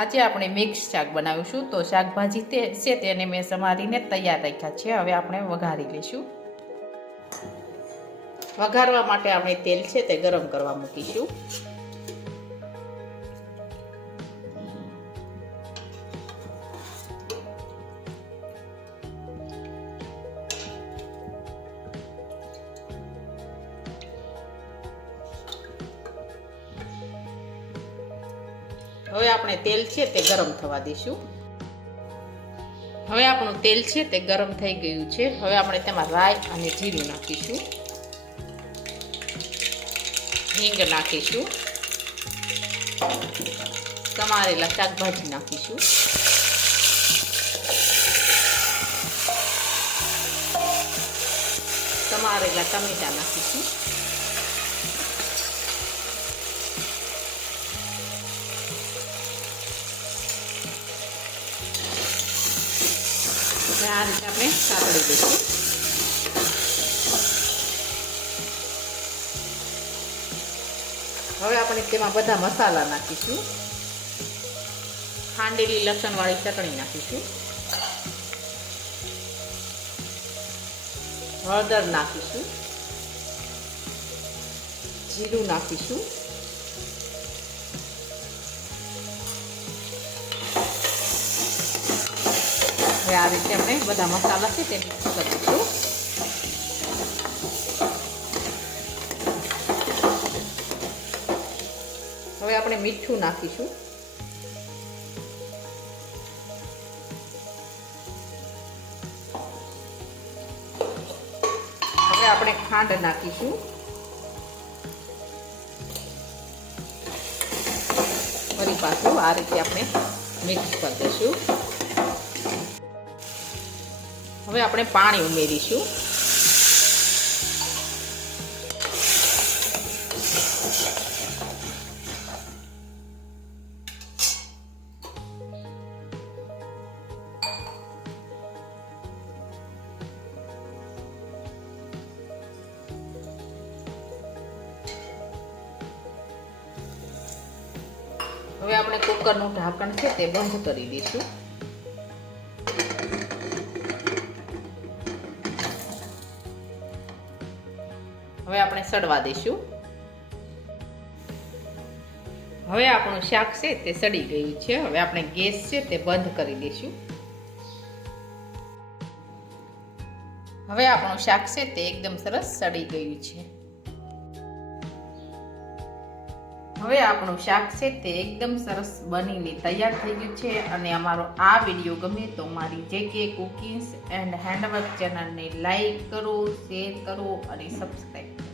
આજે આપણે મિક્સ શાક બનાવીશું. તો શાકભાજી છે તેને મેં સમારીને તૈયાર રાખ્યા છે. હવે આપણે વઘારી લઈશું. વઘારવા માટે આપણે તેલ છે તે ગરમ કરવા મૂકીશું. હવે આપણે તેલ છે તે ગરમ થવા દઈશું. હવે આપણું તેલ છે તે ગરમ થઈ ગયું છે. હવે આપણે તેમાં રાઈ અને જીરું નાખીશું. હિંગ નાખીશું. સમારેલા શાકભાજી નાખીશું. સમારેલા ટમેટા નાખીશું. આ રીતે આપણે સાતળી દઈશું. હવે આપણે તેમાં બધા મસાલા નાખીશું. ખાંડેલી લસણવાળી ચટણી નાખીશું. હળદર નાખીશું. જીરું નાખીશું. હવે આ રીતે આપણે બધા મસાલા છે તે મિક્સ કરીશું. હવે આપણે મીઠું નાખીશું. હવે આપણે ખાંડ નાખીશું. ફરી પાછું આ રીતે આપણે મિક્સ કરી દઈશું. હવે આપણે પાણી ઉમેરીશું. હવે આપણે કુકરનું ઢાંકણ છે તે બંધ કરી દઈશું. હવે આપણે સડવા દઈશું. હવે આપણું શાક છે તે સડી ગયું છે. હવે આપણે ગેસ છે તે બંધ કરી દઈશું. હવે આપણું શાક છે તે એકદમ સરસ સડી ગયું છે. હવે આપણું શાક છે તે એકદમ સરસ બનીને તૈયાર થઈ ગયું છે. અને અમારો આ વિડીયો ગમે તો મારી JK કુકિંગ્સ એન્ડ હેન્ડવર્ક ચેનલને લાઈક કરો, શેર કરો અને સબસ્ક્રાઈબ કરો.